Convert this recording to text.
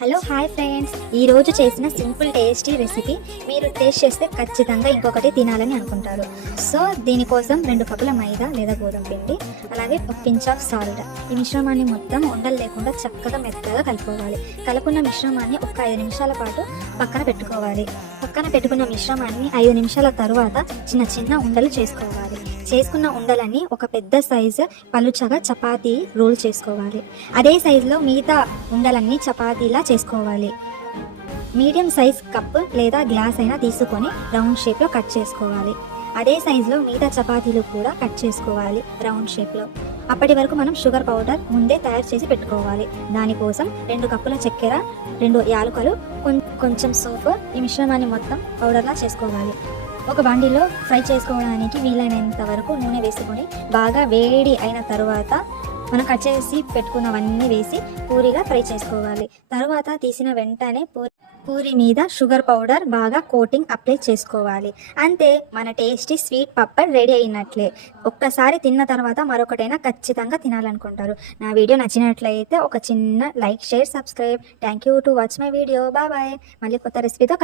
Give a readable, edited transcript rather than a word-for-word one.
Hello hi friends, ఈరోజు చేసిన simple tasty recipe మీరు టేస్ట్ చేస్తే ఖచ్చితంగా ఇంకొకటి తినాలని అనుకుంటారు. సో దీనికోసం 2 కప్పుల మైదా లేదా గోధుమ పిండి, అలాగే ఒక పించ్ ఆఫ్ సాల్ట్. ఈ మిశ్రమాన్ని మొత్తం ఉండలు లేకుండా చక్కగా మెత్తగా కలుపుకోవాలి. కలుపుకున్న మిశ్రమాన్ని ఒక 5 నిమిషాల పాటు పక్కన పెట్టుకోవాలి. పక్కన పెట్టుకున్న మిశ్రమాన్ని 5 నిమిషాల తర్వాత చిన్న చిన్న ఉండలు చేసుకోవాలి. చేసుకున్న ఉండలన్నీ ఒక పెద్ద సైజు పలుచగా చపాతీ రోల్ చేసుకోవాలి. అదే సైజులో మిగతా ఉండలన్నీ చపాతీలా చేసుకోవాలి. మీడియం సైజ్ కప్ లేదా గ్లాస్ అయినా తీసుకొని రౌండ్ షేప్లో కట్ చేసుకోవాలి. అదే సైజులో మిగతా చపాతీలు కూడా కట్ చేసుకోవాలి రౌండ్ షేప్లో. అప్పటి వరకు మనం షుగర్ పౌడర్ ముందే తయారు చేసి పెట్టుకోవాలి. దానికోసం 2 కప్పుల చక్కెర, 2 యాలకులు, కొంచెం సోపు, ఈ మిశ్రమాన్ని మొత్తం పౌడర్లా చేసుకోవాలి. ఒక బండిలో ఫ్రై చేసుకోవడానికి వీలైనంత వరకు నూనె వేసుకొని బాగా వేడి అయిన తర్వాత మనం కట్ చేసి పెట్టుకున్నవన్నీ వేసి పూరిగా ఫ్రై చేసుకోవాలి. తర్వాత తీసిన వెంటనే పూరి మీద షుగర్ పౌడర్ బాగా కోటింగ్ అప్లై చేసుకోవాలి. అంతే, మన టేస్టీ స్వీట్ పప్పడ్ రెడీ అయినట్లే. ఒక్కసారి తిన్న తర్వాత మరొకటైనా ఖచ్చితంగా తినాలనుకుంటారు. నా వీడియో నచ్చినట్లయితే ఒక చిన్న like, share, subscribe. Thank you to watch my video. Bye. మళ్ళీ కొత్త రెసిపీతో